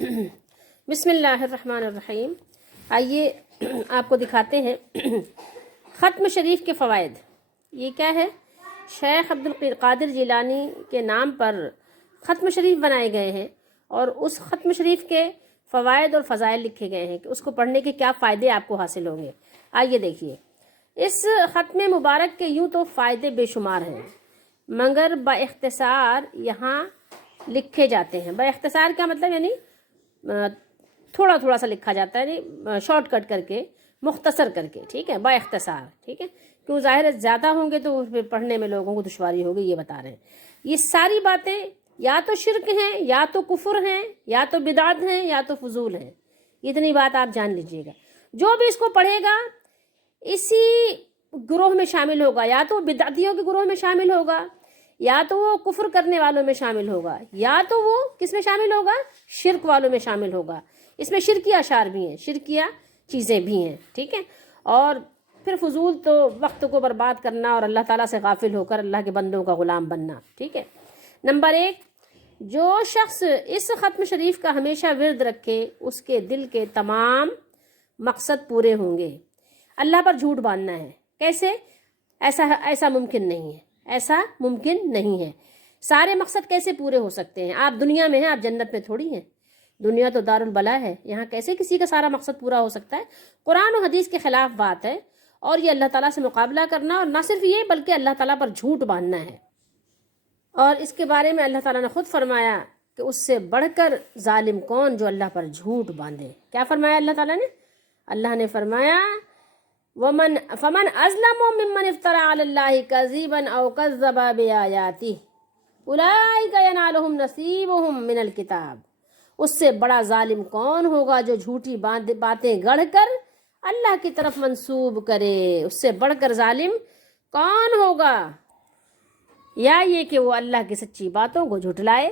بسم اللہ الرحمن الرحیم. آئیے آپ کو دکھاتے ہیں ختم شریف کے فوائد. یہ کیا ہے؟ شیخ عبد القادر جیلانی کے نام پر ختم شریف بنائے گئے ہیں اور اس ختم شریف کے فوائد اور فضائل لکھے گئے ہیں کہ اس کو پڑھنے کے کیا فائدے آپ کو حاصل ہوں گے. آئیے دیکھیے. اس ختم مبارک کے یوں تو فائدے بے شمار ہیں مگر با اختصار یہاں لکھے جاتے ہیں. با اختصار کیا مطلب؟ یعنی تھوڑا تھوڑا سا لکھا جاتا ہے، یعنی شارٹ کٹ کر کے، مختصر کر کے. ٹھیک ہے، با اختصار. ٹھیک ہے، کیوں؟ ظاہر ہے زیادہ ہوں گے تو پڑھنے میں لوگوں کو دشواری ہوگی. یہ بتا رہے ہیں یہ ساری باتیں یا تو شرک ہیں، یا تو کفر ہیں، یا تو بدعت ہیں، یا تو فضول ہیں. اتنی بات آپ جان لیجئے گا. جو بھی اس کو پڑھے گا اسی گروہ میں شامل ہوگا، یا تو بدعتیوں کے گروہ میں شامل ہوگا، یا تو وہ کفر کرنے والوں میں شامل ہوگا، یا تو وہ کس میں شامل ہوگا؟ شرک والوں میں شامل ہوگا. اس میں شرکیہ اشعار بھی ہیں، شرکیہ چیزیں بھی ہیں. ٹھیک ہے، اور پھر فضول تو وقت کو برباد کرنا اور اللہ تعالیٰ سے غافل ہو کر اللہ کے بندوں کا غلام بننا. ٹھیک ہے. نمبر 1، جو شخص اس ختم شریف کا ہمیشہ ورد رکھے اس کے دل کے تمام مقصد پورے ہوں گے. اللہ پر جھوٹ باندھنا ہے کیسے؟ ایسا ممکن نہیں ہے. ایسا ممکن نہیں ہے. سارے مقصد کیسے پورے ہو سکتے ہیں؟ آپ دنیا میں ہیں، آپ جنت میں تھوڑی ہیں. دنیا تو دار البلا ہے، یہاں کیسے کسی کا سارا مقصد پورا ہو سکتا ہے؟ قرآن و حدیث کے خلاف بات ہے، اور یہ اللہ تعالیٰ سے مقابلہ کرنا، اور نہ صرف یہ بلکہ اللہ تعالیٰ پر جھوٹ باندھنا ہے. اور اس کے بارے میں اللہ تعالیٰ نے خود فرمایا کہ اس سے بڑھ کر ظالم کون جو اللہ پر جھوٹ باندھے. کیا فرمایا اللہ تعالیٰ نے؟ اللہ نے فرمایا فمن ازلم ممن افترى على الله كذبا او كذب بآياته اولئك ينالهم نصيبهم من الكتاب. اس سے بڑا ظالم کون ہوگا جو جھوٹی باتیں گڑھ کر اللہ کی طرف منسوب کرے. اس سے بڑھ کر ظالم کون ہوگا؟ یا یہ کہ وہ اللہ کی سچی باتوں کو جھٹلائے.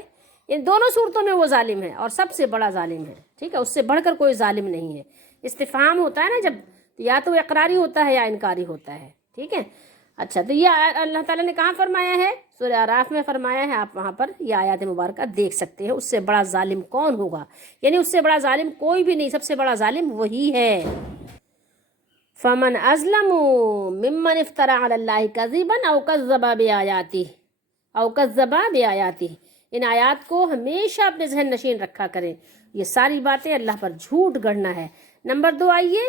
ان دونوں صورتوں میں وہ ظالم ہے اور سب سے بڑا ظالم ہے. ٹھیک ہے، اس سے بڑھ کر کوئی ظالم نہیں ہے. استفہام ہوتا ہے نا جب، یا تو اقراری ہوتا ہے یا انکاری ہوتا ہے. ٹھیک ہے. اچھا، تو یہ اللہ تعالیٰ نے کہاں فرمایا ہے؟ سورہ اعراف میں فرمایا ہے. آپ وہاں پر یہ آیات مبارکہ دیکھ سکتے ہیں. اس سے بڑا ظالم کون ہوگا، یعنی اس سے بڑا ظالم کوئی بھی نہیں، سب سے بڑا ظالم وہی ہے. فمن ازلم ممن افترى على الله كذبا او كذب بآياته. ان آیات کو ہمیشہ اپنے ذہن نشین رکھا کریں. یہ ساری باتیں اللہ پر جھوٹ گڑھنا ہے. نمبر 2 آئیے،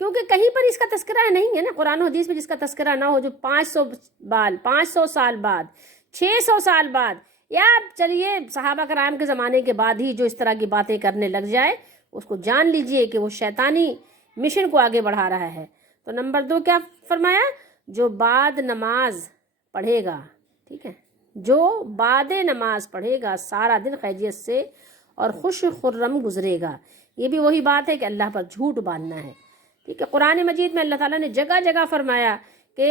کیونکہ کہیں پر اس کا تذکرہ نہیں ہے نا. قرآن و حدیث میں جس کا تذکرہ نہ ہو، جو 500 سال بعد 600 سال بعد، یا چلیے صحابہ کرام کے زمانے کے بعد ہی جو اس طرح کی باتیں کرنے لگ جائے، اس کو جان لیجئے کہ وہ شیطانی مشن کو آگے بڑھا رہا ہے. تو نمبر 2 کیا فرمایا؟ جو بعد نماز پڑھے گا. ٹھیک ہے، جو بعد نماز پڑھے گا سارا دن خیریت سے اور خوش خرم گزرے گا. یہ بھی وہی بات ہے کہ اللہ پر جھوٹ باندھنا ہے. ٹھیک ہے، قرآن مجید میں اللہ تعالیٰ نے جگہ جگہ فرمایا کہ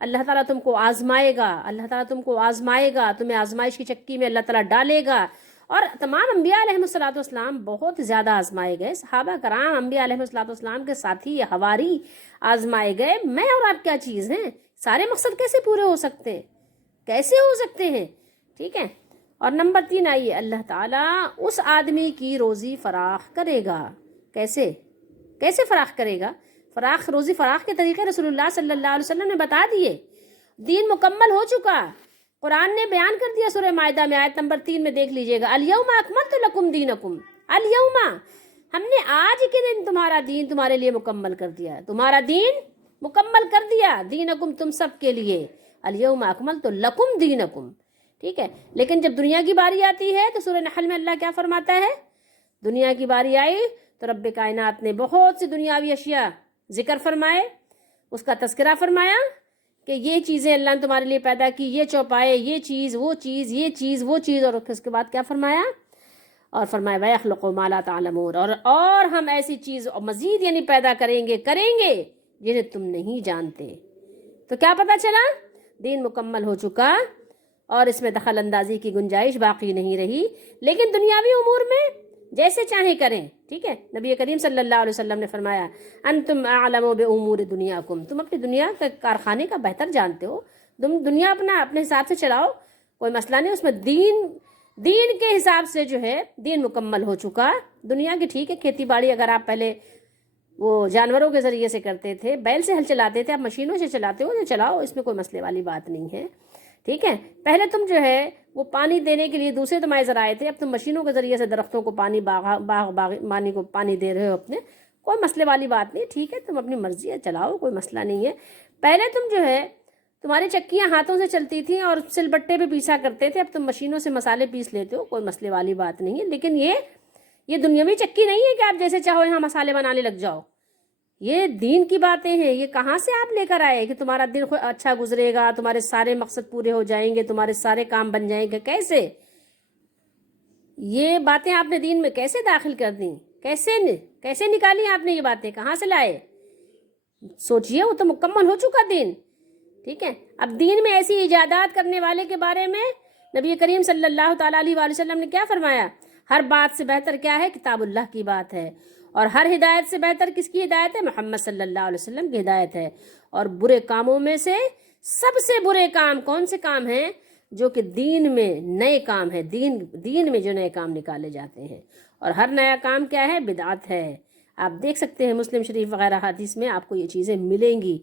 اللہ تعالیٰ تم کو آزمائے گا، اللہ تعالیٰ تم کو آزمائے گا، تمہیں آزمائش کی چکی میں اللہ تعالیٰ ڈالے گا. اور تمام انبیاء علیہ الصلوۃ والسلام بہت زیادہ آزمائے گئے. صحابہ کرام انبیاء علیہ الصلوۃ والسلام کے ساتھی حواری آزمائے گئے. میں اور آپ کیا چیز ہیں؟ سارے مقصد کیسے پورے ہو سکتے ہیں؟ کیسے ہو سکتے ہیں؟ ٹھیک ہے. اور نمبر 3 آئیے، اللہ تعالیٰ اس آدمی کی روزی فراخ کرے گا. کیسے فراخ کرے گا؟ روزی فراخ کے طریقے رسول اللہ صلی اللہ علیہ وسلم نے بتا دیے. دین مکمل ہو چکا، قرآن نے بیان کر دیا. سورہ مائدہ میں آیت نمبر 3 میں دیکھ لیجئے گا، الیوم اکملت لکم دینکم. الیوم، ہم نے آج کے دن تمہارا دین تمہارے لیے مکمل کر دیا. تمہارا دین مکمل کر دیا. دینکم، تم سب کے لیے. الیوم اکملت لکم دینکم. ٹھیک ہے. لیکن جب دنیا کی باری آتی ہے تو سورہ نحل میں اللہ کیا فرماتا ہے؟ دنیا کی باری آئی تو رب کائنات نے بہت سی دنیاوی اشیاء ذکر فرمائے، اس کا تذکرہ فرمایا کہ یہ چیزیں اللہ نے تمہارے لیے پیدا کی، یہ چوپائے، یہ چیز، وہ چیز، یہ چیز، وہ چیز. اور اس کے بعد کیا فرمایا؟ اور فرمایا وَيَخْلُقُ مَا لَا تَعْلَمُونَ. اور ہم ایسی چیز مزید یعنی پیدا کریں گے جنہیں تم نہیں جانتے. تو کیا پتہ چلا؟ دین مکمل ہو چکا اور اس میں دخل اندازی کی گنجائش باقی نہیں رہی. لیکن دنیاوی امور میں جیسے چاہیں کریں. ٹھیک ہے، نبی کریم صلی اللہ علیہ وسلم نے فرمایا انتم اعلم بامور دنیاکم. تم اپنی دنیا کے کارخانے کا بہتر جانتے ہو. تم دنیا اپنے حساب سے چلاؤ، کوئی مسئلہ نہیں. اس میں دین دین کے حساب سے جو ہے دین مکمل ہو چکا. دنیا کی ٹھیک ہے کھیتی باڑی اگر آپ پہلے وہ جانوروں کے ذریعے سے کرتے تھے, بیل سے ہل چلاتے تھے, اب مشینوں سے چلاتے ہو, جو چلاؤ, اس میں کوئی مسئلے والی بات نہیں ہے. ٹھیک ہے, پہلے تم جو ہے وہ پانی دینے کے لیے دوسرے تمہارے ذرائع تھے, اب تم مشینوں کے ذریعے سے درختوں کو پانی, باغبانی کو پانی دے رہے ہو اپنے, کوئی مسئلے والی بات نہیں. ٹھیک ہے, تم اپنی مرضی ہے چلاؤ, کوئی مسئلہ نہیں ہے. پہلے تم جو ہے تمہاری چکیاں ہاتھوں سے چلتی تھیں اور سل بٹے پہ پیسا کرتے تھے, اب تم مشینوں سے مسالے پیس لیتے ہو, کوئی مسئلے والی بات نہیں ہے. لیکن یہ دنیاوی چکی نہیں ہے کہ آپ جیسے چاہو یہاں مسالے بنانے لگ جاؤ. یہ دین کی باتیں ہیں. یہ کہاں سے آپ لے کر آئے کہ تمہارا دن اچھا گزرے گا, تمہارے سارے مقصد پورے ہو جائیں گے, تمہارے سارے کام بن جائیں گے؟ کیسے یہ باتیں آپ نے دین میں کیسے داخل کر دیں؟ کیسے نکالی آپ نے یہ باتیں؟ کہاں سے لائے؟ سوچئے, وہ تو مکمل ہو چکا دین. ٹھیک ہے, اب دین میں ایسی ایجادات کرنے والے کے بارے میں نبی کریم صلی اللہ تعالیٰ علیہ وآلہ وسلم نے کیا فرمایا؟ ہر بات سے بہتر کیا ہے؟ کتاب اللہ کی بات ہے. اور ہر ہدایت سے بہتر کس کی ہدایت ہے؟ محمد صلی اللہ علیہ وسلم کی ہدایت ہے. اور برے کاموں میں سے سب سے برے کام کون سے کام ہیں؟ جو کہ دین میں نئے کام ہے, دین میں جو نئے کام نکالے جاتے ہیں. اور ہر نیا کام کیا ہے؟ بدعت ہے. آپ دیکھ سکتے ہیں مسلم شریف وغیرہ حدیث میں آپ کو یہ چیزیں ملیں گی,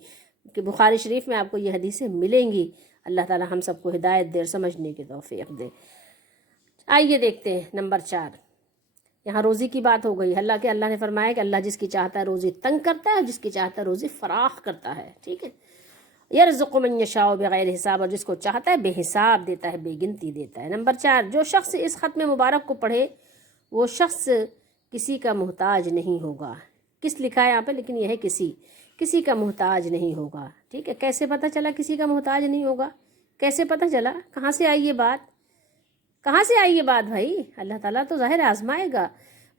کہ بخاری شریف میں آپ کو یہ حدیثیں ملیں گی. اللہ تعالی ہم سب کو ہدایت دے, سمجھنے کی توفیق دے. آئیے دیکھتے ہیں نمبر 4. یہاں روزی کی بات ہو گئی. اللہ نے فرمایا کہ اللہ جس کی چاہتا ہے روزی تنگ کرتا ہے, اور جس کی چاہتا ہے روزی فراخ کرتا ہے. ٹھیک ہے, یرزق من یشاء بغیر حساب, اور جس کو چاہتا ہے بے حساب دیتا ہے, بے گنتی دیتا ہے. نمبر 4, جو شخص اس ختم مبارک کو پڑھے وہ شخص کسی کا محتاج نہیں ہوگا. کس لکھا ہے یہاں پہ, لیکن یہ ہے کسی کا محتاج نہیں ہوگا. ٹھیک ہے, کیسے پتہ چلا کسی کا محتاج نہیں ہوگا؟ کیسے پتہ چلا؟ کہاں سے آئی یہ بات؟ بھائی؟ اللہ تعالیٰ تو ظاہر آزمائے گا.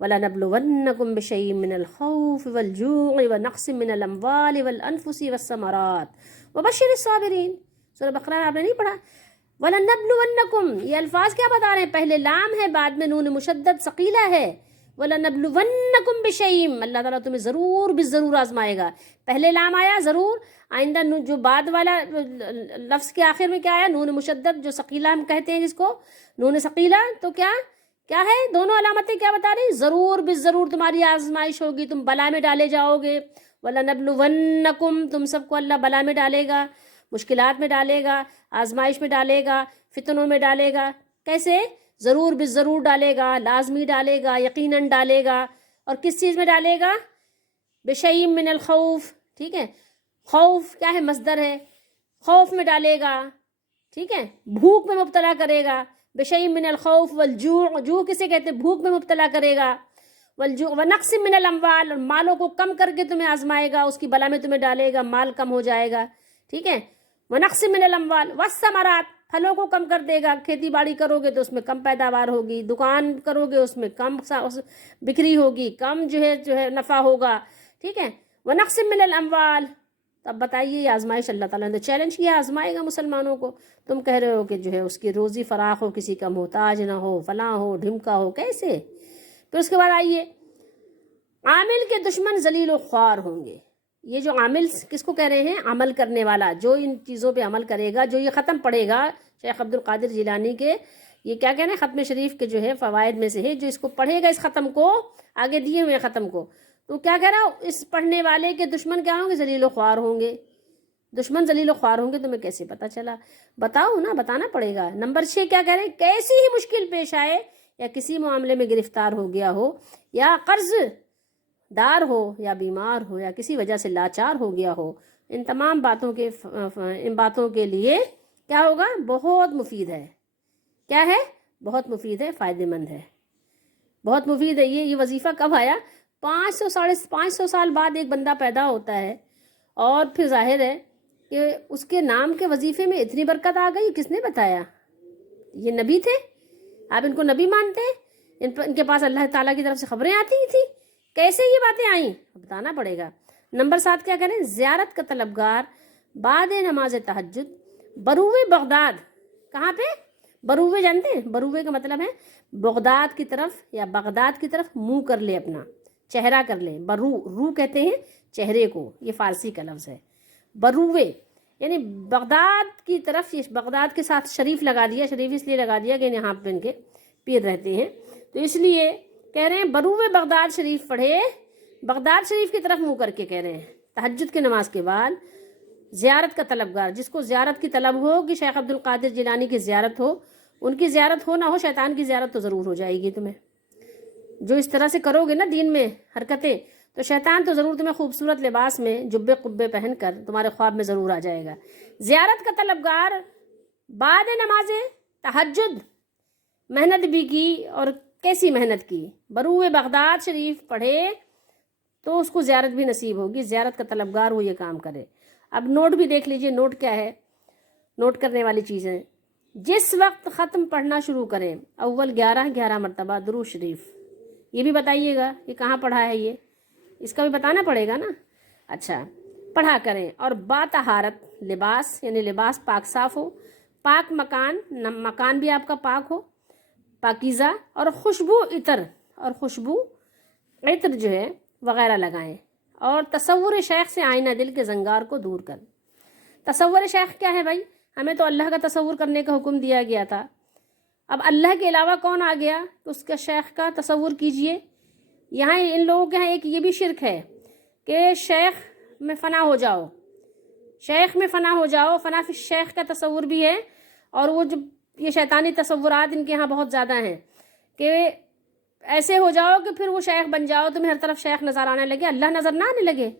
وَلَنَبْلُوَنَّكُمْ بِشَيْءٍ مِّنَ الْخَوْفِ وَالْجُوعِ وَنَقْصٍ مِّنَ الْأَمْوَالِ وَالْأَنفُسِ وَالثَّمَرَاتِ وَبَشِّرِ الصَّابِرِينَ. سورہ بقرہ آپ نے نہیں پڑھا؟ وَلَنَبْلُوَنَّكُمْ, یہ الفاظ کیا بتا رہے ہیں؟ پہلے لام ہے, بعد میں نون مشدد ثقیلہ ہے. وَلَنَبْلُوَنَّكُمْ بِشَيْءٍ, اللہ تعالیٰ تمہیں ضرور آزمائے گا. پہلے لام آیا ضرور, آئندہ جو بعد والا لفظ کے آخر میں کیا آیا؟ نون مشدد, جو ثقیلہ ہم کہتے ہیں جس کو, نون ثقیلہ. تو کیا ہے؟ دونوں علامتیں کیا بتا رہی ہیں؟ ضرور تمہاری آزمائش ہوگی, تم بلا میں ڈالے جاؤ گے. وَلَنَبْلُوَنَّكُمْ, تم سب کو اللہ بلا میں ڈالے گا, مشکلات میں ڈالے گا, آزمائش میں ڈالے گا, فتنوں میں ڈالے گا. کیسے؟ ضرور ڈالے گا, لازمی ڈالے گا, یقیناً ڈالے گا. اور کس چیز میں ڈالے گا؟ بشیء من الخوف. ٹھیک ہے, خوف کیا ہے؟ مصدر ہے. خوف میں ڈالے گا. ٹھیک ہے, بھوک میں مبتلا کرے گا. بشیء من الخوف والجوع, جو کسے کہتے ہیں؟ بھوک میں مبتلا کرے گا. والجوع ونقص من الاموال, اور مالوں کو کم کر کے تمہیں آزمائے گا, اس کی بلا میں تمہیں ڈالے گا, مال کم ہو جائے گا. ٹھیک ہے, ونقص من الاموال والثمرات, پھلوں کو کم کر دے گا. کھیتی باڑی کرو گے تو اس میں کم پیداوار ہوگی, دکان کرو گے اس میں کم بکری ہوگی, کم جو ہے نفع ہوگا. ٹھیک ہے, ونقص من الاموال. تو اب بتائیے, یہ آزمائش اللہ تعالیٰ نے چیلنج کیا, آزمائے گا مسلمانوں کو. تم کہہ رہے ہو کہ جو ہے اس کی روزی فراخ ہو, کسی کا محتاج نہ ہو, فلاں ہو, ڈھمکا ہو, کیسے؟ پھر اس کے بعد آئیے, عامل کے دشمن ذلیل و خوار ہوں گے. یہ جو عامل کس کو کہہ رہے ہیں؟ عمل کرنے والا, جو ان چیزوں پہ عمل کرے گا, جو یہ ختم پڑھے گا. شیخ عبد القادر جیلانی کے یہ کیا کہنا ہے, ختم شریف کے جو ہے فوائد میں سے ہے, جو اس کو پڑھے گا, اس ختم کو, آگے دیے ہوئے ختم کو, تو کیا کہہ رہا, اس پڑھنے والے کے دشمن کیا ہوں گے؟ ذلیل و خوار ہوں گے. دشمن ذلیل و خوار ہوں گے, تمہیں کیسے پتا چلا؟ بتاؤ نا, بتانا پڑے گا. نمبر 6 کیا کہہ رہے ہیں؟ کیسی ہی مشکل پیش آئے, یا کسی معاملے میں گرفتار ہو گیا ہو, یا قرض دار ہو, یا بیمار ہو, یا کسی وجہ سے لاچار ہو گیا ہو, ان تمام باتوں کے لیے کیا ہوگا؟ بہت مفید ہے. کیا ہے؟ بہت مفید ہے, فائدہ مند ہے, بہت مفید ہے. یہ وظیفہ کب آیا؟ 500 سال بعد ایک بندہ پیدا ہوتا ہے, اور پھر ظاہر ہے کہ اس کے نام کے وظیفے میں اتنی برکت آ گئی. کس نے بتایا؟ یہ نبی تھے. آپ ان کو نبی مانتے ہیں؟ ان کے پاس اللہ تعالیٰ کی طرف سے خبریں آتی تھی. کیسے یہ باتیں آئیں؟ بتانا پڑے گا. نمبر 7 کیا کریں؟ زیارت کا طلبگار بعد نماز تہجد بروئے بغداد. کہاں پہ؟ بروئے جانتے ہیں؟ بروئے کا مطلب ہے بغداد کی طرف, یا بغداد کی طرف منہ کر لے, اپنا چہرہ کر لے. رو کہتے ہیں چہرے کو, یہ فارسی کا لفظ ہے. بروئے یعنی بغداد کی طرف. بغداد کے ساتھ شریف لگا دیا, شریف اس لیے لگا دیا کہ یہاں پہ ان کے پیر رہتے ہیں. تو اس لیے کہہ رہے ہیں بروئے بغداد شریف پڑھے، بغداد شریف کی طرف منہ کر کے کہہ رہے ہیں تہجد کی نماز کے بعد زیارت کا طلبگار، جس کو زیارت کی طلب ہو کہ شیخ عبد القادر جیلانی کی زیارت ہو، ان کی زیارت ہو نہ ہو، شیطان کی زیارت تو ضرور ہو جائے گی تمہیں. جو اس طرح سے کرو گے نا دین میں حرکتیں، تو شیطان تو ضرور تمہیں خوبصورت لباس میں جبے قبے پہن کر تمہارے خواب میں ضرور آ جائے گا. زیارت کا طلبگار بعد نماز تہجد محنت بھی کی، اور کیسی محنت کی، بروئے بغداد شریف پڑھے تو اس کو زیارت بھی نصیب ہوگی. زیارت کا طلبگار وہ یہ کام کرے. اب نوٹ بھی دیکھ لیجئے، نوٹ کیا ہے، نوٹ کرنے والی چیزیں. جس وقت ختم پڑھنا شروع کریں اول 11 مرتبہ درود شریف. یہ بھی بتائیے گا یہ کہاں پڑھا ہے، یہ اس کا بھی بتانا پڑے گا نا. اچھا، پڑھا کریں. اور باطہارت لباس، یعنی لباس پاک صاف ہو، پاک مکان، مکان بھی آپ کا پاک ہو، پاکیزہ، اور خوشبو عطر، اور خوشبو عطر جو ہے وغیرہ لگائیں. اور تصور شیخ سے آئینہ دل کے زنگار کو دور کر. تصور شیخ کیا ہے بھائی؟ ہمیں تو اللہ کا تصور کرنے کا حکم دیا گیا تھا. اب اللہ کے علاوہ کون آ گیا تو اس کا شیخ کا تصور کیجئے. یہاں ان لوگوں کے یہاں ایک یہ بھی شرک ہے کہ شیخ میں فنا ہو جاؤ، شیخ میں فنا ہو جاؤ، فنا فی شیخ کا تصور بھی ہے. اور وہ جو یہ شیطانی تصورات ان کے یہاں بہت زیادہ ہیں کہ ایسے ہو جاؤ کہ پھر وہ شیخ بن جاؤ، تمہیں ہر طرف شیخ نظر آنے لگے، اللہ نظر نہ آنے لگے.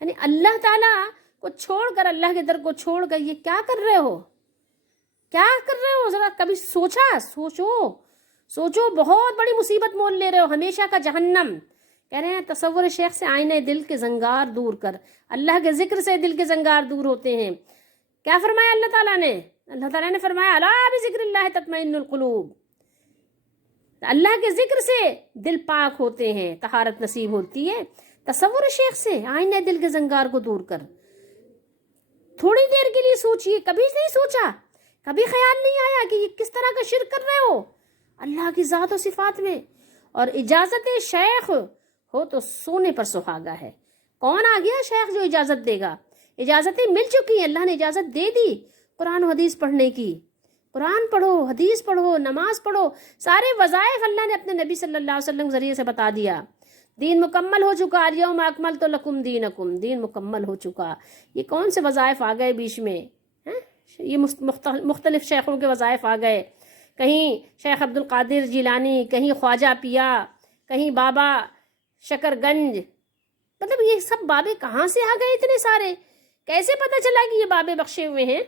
یعنی اللہ تعالیٰ کو چھوڑ کر، اللہ کے در کو چھوڑ کر یہ کیا کر رہے ہو، کیا کر رہے ہو؟ ذرا کبھی سوچو، بہت بڑی مصیبت مول لے رہے ہو، ہمیشہ کا جہنم. کہہ رہے ہیں تصور شیخ سے آئینہ دل کے زنگار دور کر. اللہ کے ذکر سے دل کے زنگار دور ہوتے ہیں. کیا فرمایا اللہ تعالیٰ نے؟ اللہ تعالیٰ نے فرمایا الا بذکر اللہ تطمئن القلوب. اللہ کے ذکر سے دل پاک ہوتے ہیں، طہارت نصیب ہوتی ہے. تصور شیخ سے آئینہ دل کے زنگار کو دور کر. تھوڑی دیر کے لیے سوچئے، کبھی نہیں سوچا، کبھی خیال نہیں آیا کہ یہ کس طرح کا شرک کر رہے ہو اللہ کی ذات و صفات میں. اور اجازت شیخ ہو تو سونے پر سہاگا ہے. کون آ گیا شیخ جو اجازت دے گا؟ اجازتیں مل چکی ہیں، اللہ نے اجازت دے دی قرآن و حدیث پڑھنے کی. قرآن پڑھو، حدیث پڑھو، نماز پڑھو، سارے وظائف اللہ نے اپنے نبی صلی اللہ علیہ وسلم کے ذریعے سے بتا دیا. دین مکمل ہو چکا، الیوم اکملت لکم دینکم، دین مکمل ہو چکا. یہ کون سے وظائف آ گئے بیچ میں؟ یہ مختلف شیخوں کے وظائف آ گئے. کہیں شیخ عبد القادر جیلانی، کہیں خواجہ پیا، کہیں بابا شکر گنج. مطلب یہ سب بابے کہاں سے آ گئے اتنے سارے؟ کیسے پتہ چلا کہ یہ بابے بخشے ہوئے ہیں؟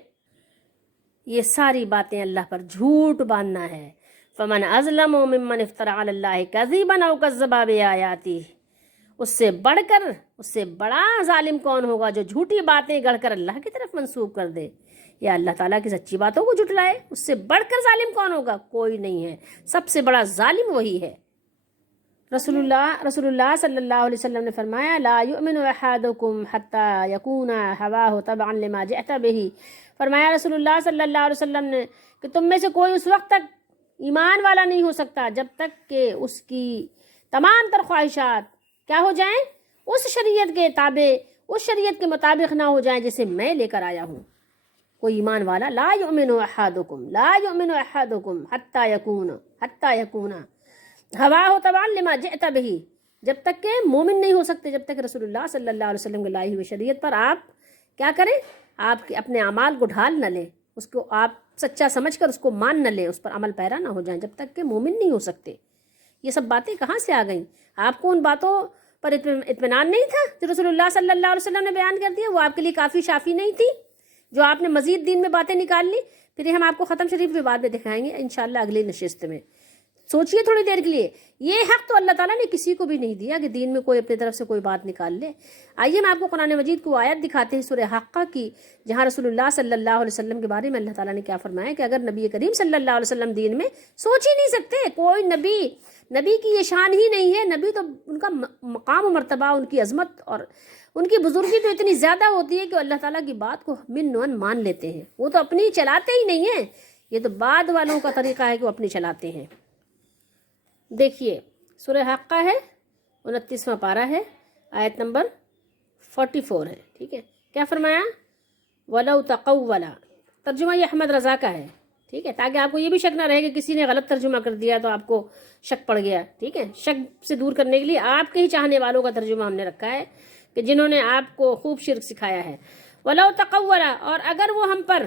یہ ساری باتیں اللہ پر جھوٹ باندھنا ہے. فمن اظلم ممن افترى على الله كذبا او كذب بآياته. اس سے بڑھ کر، اس سے بڑا ظالم کون ہوگا جو جھوٹی باتیں گڑھ کر اللہ کی طرف منسوب کر دے یا اللہ تعالیٰ کی سچی باتوں کو جھٹلائے. اس سے بڑھ کر ظالم کون ہوگا؟ کوئی نہیں ہے. سب سے بڑا ظالم وہی ہے. رسول اللہ صلی اللہ علیہ وسلم نے فرمایا لا یؤمن احدکم حتی یکون ہواہ تبعا لما جئت بہ. فرمایا رسول اللہ صلی اللہ علیہ وسلم نے کہ تم میں سے کوئی اس وقت تک ایمان والا نہیں ہو سکتا جب تک کہ اس کی تمام تر خواہشات کیا ہو جائیں؟ اس شریعت کے تابع، اس شریعت کے مطابق نہ ہو جائیں جسے میں لے کر آیا ہوں. کوئی ایمان والا لا یؤمن احدکم حتی یکون ہواہ تبعا لما جئت بہ. جب تک کہ مومن نہیں ہو سکتے جب تک رسول اللہ صلی اللہ علیہ وسلم کے لائی ہوئی شریعت پر آپ کیا کریں؟ آپ اپنے اعمال کو ڈھال نہ لیں، اس کو آپ سچا سمجھ کر اس کو مان نہ لیں، اس پر عمل پیرا نہ ہو جائیں جب تک کہ مومن نہیں ہو سکتے. یہ سب باتیں کہاں سے آ گئیں؟ آپ کو ان باتوں پر اطمینان نہیں تھا جو رسول اللہ صلی اللہ علیہ وسلم نے بیان کر دیا؟ وہ آپ کے لیے کافی شافی نہیں تھی جو آپ نے مزید دین میں باتیں نکال لی؟ پھر یہ ہم آپ کو ختم شریف کے بعد میں دکھائیں گے انشاءاللہ اگلی نشست میں. سوچئے تھوڑی دیر کے لیے. یہ حق تو اللہ تعالیٰ نے کسی کو بھی نہیں دیا کہ دین میں کوئی اپنی طرف سے کوئی بات نکال لے. آئیے میں آپ کو قرآن مجید کو آیت دکھاتے ہیں سورہ حقہ کی، جہاں رسول اللہ صلی اللہ علیہ وسلم کے بارے میں اللہ تعالیٰ نے کیا فرمایا کہ اگر نبی کریم صلی اللہ علیہ وسلم دین میں سوچ ہی نہیں سکتے، کوئی نبی کی یہ شان ہی نہیں ہے. نبی تو ان کا مقام و مرتبہ، ان کی عظمت اور ان کی بزرگی تو اتنی زیادہ ہوتی ہے کہ اللہ تعالیٰ کی بات کو من نون مان لیتے ہیں. وہ تو اپنی چلاتے ہی نہیں ہیں. یہ تو بعد والوں کا طریقہ ہے کہ وہ اپنی چلاتے ہیں. دیکھیے سورہ حقہ ہے، 29واں پارہ ہے، آیت نمبر 44 ہے. ٹھیک ہے، کیا فرمایا؟ وَلَوْ تَقَوَّلَ. ترجمہ یہ احمد رضا کا ہے. ٹھیک ہے، تاکہ آپ کو یہ بھی شک نہ رہے کہ کسی نے غلط ترجمہ کر دیا تو آپ کو شک پڑ گیا. ٹھیک ہے، شک سے دور کرنے کے لیے آپ کے ہی چاہنے والوں کا ترجمہ ہم نے رکھا ہے کہ جنہوں نے آپ کو خوب شرک سکھایا ہے. وَلَوْ تَقَوَّلَ، اور اگر وہ ہم پر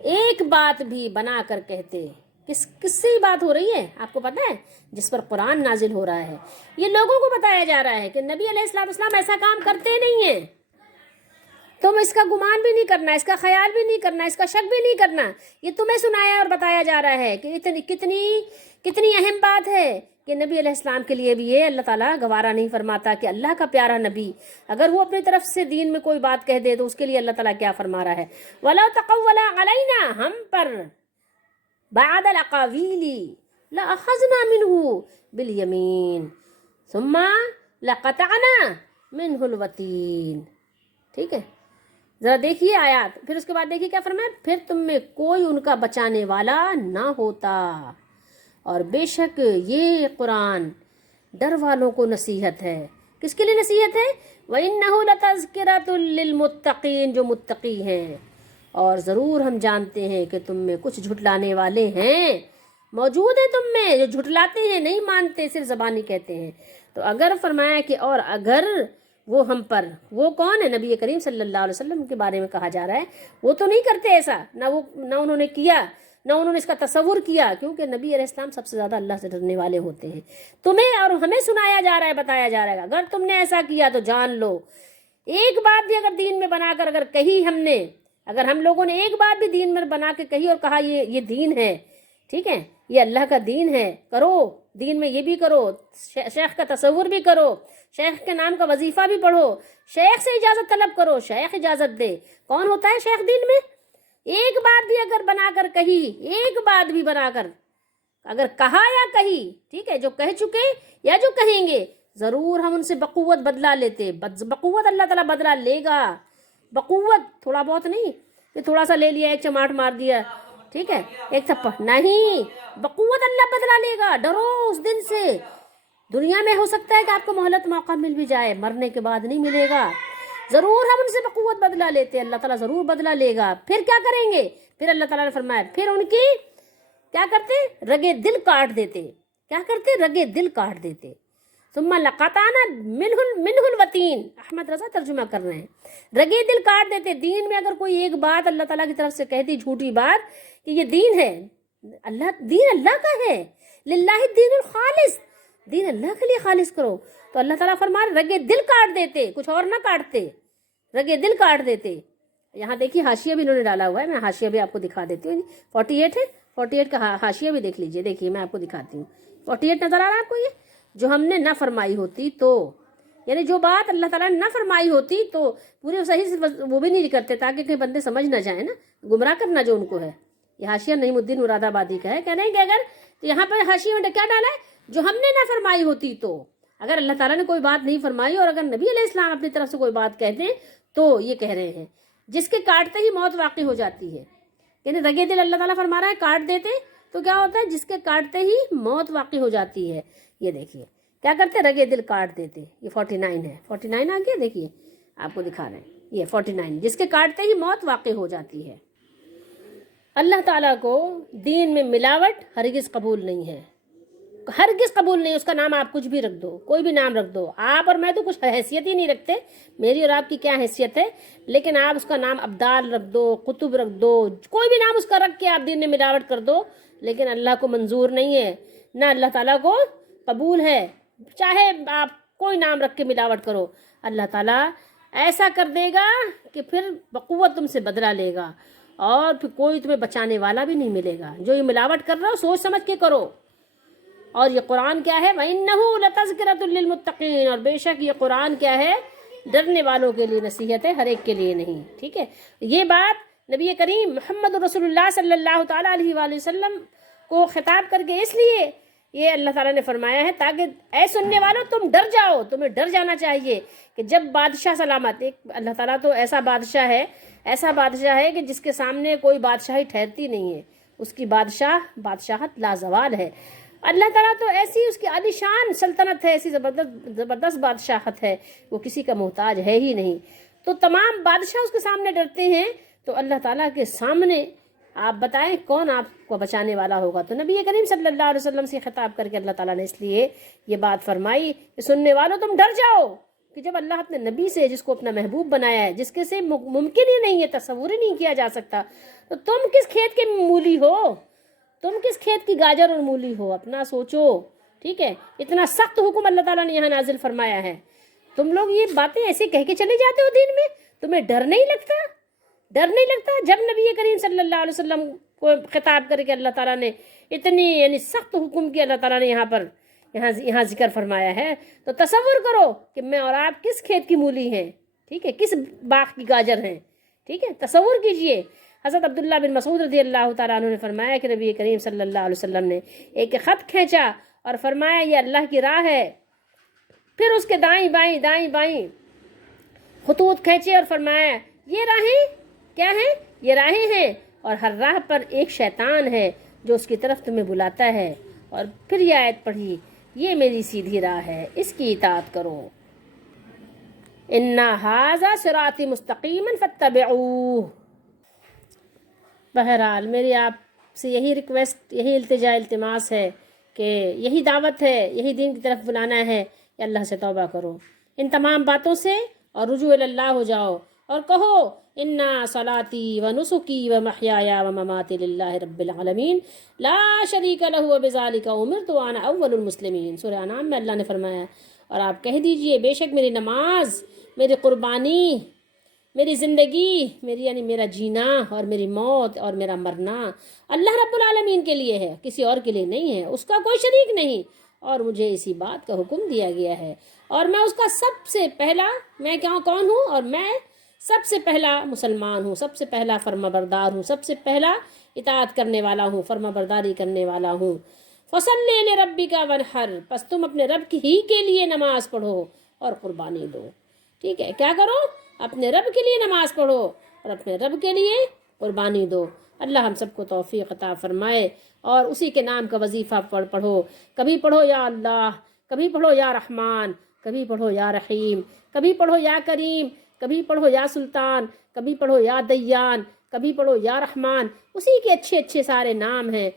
ایک بات بھی بنا کر کہتے. کس سے بات ہو رہی ہے آپ کو پتہ ہے؟ جس پر قرآن نازل ہو رہا ہے. یہ لوگوں کو بتایا جا رہا ہے کہ نبی علیہ السلام ایسا کام کرتے نہیں ہیں. تم اس کا گمان بھی نہیں کرنا، اس کا خیال بھی نہیں کرنا، اس کا شک بھی نہیں کرنا. یہ تمہیں سنایا اور بتایا جا رہا ہے کہ کتنی اہم بات ہے کہ نبی علیہ السلام کے لیے بھی یہ اللہ تعالیٰ گوارا نہیں فرماتا کہ اللہ کا پیارا نبی اگر وہ اپنی طرف سے دین میں کوئی بات کہہ دے تو اس کے لیے اللہ تعالیٰ کیا فرما رہا ہے. وَلَوْ تَقَوَّلَ عَلَيْنَا، ہم پر بعد الْأَقَاوِيلِ لَأَخَذْنَا مِنْهُ بِالْيَمِينِ ثُمَّ لَقَطَعْنَا مِنْهُ الْوَتِينَ. ٹھیک ہے، ذرا دیکھیے آیات، پھر اس کے بعد دیکھیے کیا فرمایا، پھر تم میں کوئی ان کا بچانے والا نہ ہوتا، اور بے شک یہ قرآن ڈر والوں کو نصیحت ہے. کس کے لیے نصیحت ہے؟ وَإِنَّهُ لَتَذْكِرَةٌ لِّلْمُتَّقِينَ، جو متقی ہیں. اور ضرور ہم جانتے ہیں کہ تم میں کچھ جھٹلانے والے ہیں، موجود ہیں تم میں جو جھٹلاتے ہیں، نہیں مانتے، صرف زبانی کہتے ہیں. تو اگر فرمایا کہ اور اگر وہ ہم پر، وہ کون ہے؟ نبی کریم صلی اللہ علیہ وسلم کے بارے میں کہا جا رہا ہے. وہ تو نہیں کرتے ایسا، نہ انہوں نے کیا، نہ انہوں نے اس کا تصور کیا، کیونکہ نبی علیہ السلام سب سے زیادہ اللہ سے ڈرنے والے ہوتے ہیں. تمہیں اور ہمیں سنایا جا رہا ہے، بتایا جا رہا ہے اگر تم نے ایسا کیا تو جان لو ایک بات بھی اگر دین میں بنا کر اگر کہی ہم نے، اگر ہم لوگوں نے ایک بات بھی دین میں بنا کے کہی اور کہا یہ دین ہے، ٹھیک ہے، یہ اللہ کا دین ہے، کرو دین میں یہ بھی کرو، شیخ کا تصور بھی کرو، شیخ کے نام کا وظیفہ بھی پڑھو، شیخ سے اجازت طلب کرو، شیخ اجازت دے. کون ہوتا ہے شیخ دین میں؟ ایک بات بھی اگر بنا کر کہی، ایک بات بھی بنا کر اگر کہا یا کہی، ٹھیک ہے، جو کہہ چکے یا جو کہیں گے، ضرور ہم ان سے بقوت بدلہ لیتے. بقوت اللہ تعالیٰ بدلہ لے گا، بقوت، تھوڑا بہت نہیں کہ تھوڑا سا لے لیا، ایک چماٹ مار دیا، ٹھیک ہے، ایک تھپڑ نہیں، بقوت اللہ بدلہ لے گا. ڈرو اس دن سے. دنیا میں ہو سکتا ہے کہ آپ کو مہلت موقع مل بھی جائے، مرنے کے بعد نہیں ملے گا. ضرور ہم ان سے بقوت بدلہ لیتے، اللہ تعالیٰ ضرور بدلہ لے گا. پھر کیا کریں گے؟ پھر اللہ تعالیٰ نے فرمایا پھر ان کی کیا کرتے؟ رگے دل کاٹ دیتے. کیا کرتے؟ رگے دل کاٹ دیتے. ثم لقطعنا منہ الوتین، احمد رضا ترجمہ کر رہے ہیں. رگے دل کاٹ دیتے. دین میں اگر کوئی ایک بات اللہ تعالیٰ کی طرف سے کہتی، جھوٹی بات کہ یہ دین ہے، دین اللہ کا ہے، للہ الدین الخالص، دین اللہ کے لیے خالص کرو، تو اللہ تعالیٰ فرمائے رگے دل کاٹ دیتے، کچھ اور نہ کاٹتے، رگے دل کاٹ دیتے. یہاں دیکھیے حاشیہ بھی انہوں نے ڈالا ہوا ہے، میں حاشیہ بھی آپ کو دکھا دیتی ہوں. 48 ہے، 48 کا حاشیہ بھی دیکھ لیجئے. دیکھیے میں آپ کو دکھاتی ہوں. 48 نظر آ رہا ہے آپ کو؟ یہ جو ہم نے نہ فرمائی ہوتی تو، یعنی جو بات اللہ تعالیٰ نے نہ فرمائی ہوتی تو پورے صحیح سے وہ بھی نہیں کرتے تاکہ کئی بندے سمجھ نہ جائیں نا، گمراہ کرنا جو ان کو ہے. یہ حاشیہ نعیم الدین مراد آبادی کا ہے. کہہ رہے ہیں کہ اگر تو یہاں پر حاشیے میں کیا ڈالا ہے؟ جو ہم نے نہ فرمائی ہوتی تو. اگر اللہ تعالیٰ نے کوئی بات نہیں فرمائی اور اگر نبی علیہ السلام اپنی طرف سے کوئی بات کہتے ہیں تو یہ کہہ رہے ہیں جس کے کاٹتے ہی موت واقع ہو جاتی ہے. یعنی رگے دل اللہ تعالیٰ فرما رہا ہے کاٹ دیتے تو کیا ہوتا ہے؟ جس کے کاٹتے ہی موت واقع ہو جاتی ہے. یہ دیکھیے کیا کرتے؟ رگے دل کاٹ دیتے. یہ 49 ہے، 49 آ گیا، دیکھیے آپ کو دکھا رہے ہیں. یہ 49 جس کے کاٹتے ہی موت واقع ہو جاتی ہے. اللہ تعالیٰ کو دین میں ملاوٹ ہرگز قبول نہیں ہے، ہرگز قبول نہیں. اس کا نام آپ کچھ بھی رکھ دو، کوئی بھی نام رکھ دو. آپ اور میں تو کچھ حیثیت ہی نہیں رکھتے، میری اور آپ کی کیا حیثیت ہے، لیکن آپ اس کا نام ابدال رکھ دو، قطب رکھ دو، کوئی بھی نام اس کا رکھ کے آپ دین میں ملاوٹ کر دو، لیکن اللہ کو منظور نہیں ہے، نہ اللہ تعالیٰ کو قبول ہے. چاہے آپ کوئی نام رکھ کے ملاوٹ کرو، اللہ تعالیٰ ایسا کر دے گا کہ پھر بقوت تم سے بدلہ لے گا اور پھر کوئی تمہیں بچانے والا بھی نہیں ملے گا. جو یہ ملاوٹ کر رہا ہو سوچ سمجھ کے کرو. اور یہ قرآن کیا ہے؟ وَإِنَّهُ لَتَذْكِرَةٌ لِّلْمُتَّقِينَ، اور بے شک یہ قرآن کیا ہے؟ ڈرنے والوں کے لیے نصیحت ہے، ہر ایک کے لیے نہیں. ٹھیک ہے، یہ بات نبی کریم محمد رسول اللہ صلی اللہ تعالیٰ علیہ وآلہ وسلم کو خطاب کر کے اس لیے یہ اللہ تعالیٰ نے فرمایا ہے تاکہ اے سننے والوں تم ڈر جاؤ. تمہیں ڈر جانا چاہیے کہ جب بادشاہ سلامت، ایک اللہ تعالیٰ تو ایسا بادشاہ ہے کہ جس کے سامنے کوئی بادشاہی ٹھہرتی نہیں ہے، اس کی بادشاہت لازوال ہے. اللہ تعالیٰ تو ایسی اس کی عالی شان سلطنت ہے، ایسی زبردست بادشاہت ہے، وہ کسی کا محتاج ہے ہی نہیں. تو تمام بادشاہ اس کے سامنے ڈرتے ہیں، تو اللہ تعالیٰ کے سامنے آپ بتائیں کون آپ کو بچانے والا ہوگا؟ تو نبی کریم صلی اللہ علیہ وسلم سے خطاب کر کے اللہ تعالیٰ نے اس لیے یہ بات فرمائی کہ سننے والوں تم ڈر جاؤ کہ جب اللہ اپنے نبی سے، جس کو اپنا محبوب بنایا ہے، جس کے سے ممکن ہی نہیں ہے، تصور ہی نہیں کیا جا سکتا، تو تم کس کھیت کے مولی ہو؟ تم کس کھیت کی گاجر اور مولی ہو؟ اپنا سوچو، ٹھیک ہے؟ اتنا سخت حکم اللہ تعالیٰ نے یہاں نازل فرمایا ہے، تم لوگ یہ باتیں ایسے کہہ کے چلے جاتے ہو دین میں، تمہیں ڈر نہیں لگتا؟ ڈر نہیں لگتا جب نبی کریم صلی اللہ علیہ وسلم کو خطاب کر کے اللہ تعالیٰ نے اتنی یعنی سخت حکم کی اللہ تعالیٰ نے یہاں ذکر فرمایا ہے، تو تصور کرو کہ میں اور آپ کس کھیت کی مولی ہیں، ٹھیک ہے، کس باغ کی گاجر ہیں، ٹھیک ہے؟ تصور کیجئے۔ حضرت عبداللہ بن مسعود رضی اللہ تعالیٰ عنہ نے فرمایا کہ نبی کریم صلی اللہ علیہ وسلم نے ایک خط کھینچا اور فرمایا یہ اللہ کی راہ ہے، پھر اس کے دائیں بائیں خطوط کھینچے اور فرمایا یہ راہیں کیا ہیں؟ یہ راہیں ہیں، اور ہر راہ پر ایک شیطان ہے جو اس کی طرف تمہیں بلاتا ہے، اور پھر یہ آیت پڑھی، یہ میری سیدھی راہ ہے، اس کی اطاعت کرو، اِنَّ هَٰذَا صِرَاطِ مُسْتَقِیمًا فَاتَّبِعُوهُ۔ بہرحال میری آپ سے یہی ریکویسٹ، یہی التجا التماس ہے کہ یہی دعوت ہے، یہی دین کی طرف بلانا ہے کہ اللہ سے توبہ کرو، ان تمام باتوں سے اور رجوع اللہ ہو جاؤ، اور کہو انا صلاتی و نسکی و محیایا و مماتی للہ رب العالمین لا شریک لہ وبذالک امرت وانا اول المسلمین۔ سورہ انعام میں اللہ نے فرمایا، اور آپ کہہ دیجئے بے شک میری نماز، میری قربانی، میری زندگی، میری یعنی میرا جینا اور میری موت اور میرا مرنا اللہ رب العالمین کے لیے ہے، کسی اور کے لیے نہیں ہے، اس کا کوئی شریک نہیں، اور مجھے اسی بات کا حکم دیا گیا ہے، اور میں اس کا سب سے پہلا، میں کون ہوں؟ اور میں سب سے پہلا مسلمان ہوں، سب سے پہلا فرما بردار ہوں، سب سے پہلا اطاعت کرنے والا ہوں، فرما برداری کرنے والا ہوں۔ فَصَلِّ لِرَبِّكَ وَانْحَرْ، پس تم اپنے رب ہی کے لیے نماز پڑھو اور قربانی دو، ٹھیک ہے؟ کیا کرو؟ اپنے رب کے لیے نماز پڑھو اور اپنے رب کے لیے قربانی دو۔ اللہ ہم سب کو توفیق عطا فرمائے، اور اسی کے نام کا وظیفہ پڑھو، کبھی پڑھو یا اللہ، کبھی پڑھو یا رحمان، کبھی پڑھو یا رحیم، کبھی پڑھو یا کریم، کبھی پڑھو یا سلطان، کبھی پڑھو یا دیان، کبھی پڑھو یا رحمان، اسی کے اچھے اچھے سارے نام ہیں،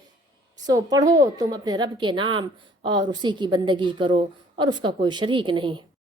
سو پڑھو تم اپنے رب کے نام اور اسی کی بندگی کرو، اور اس کا کوئی شریک نہیں۔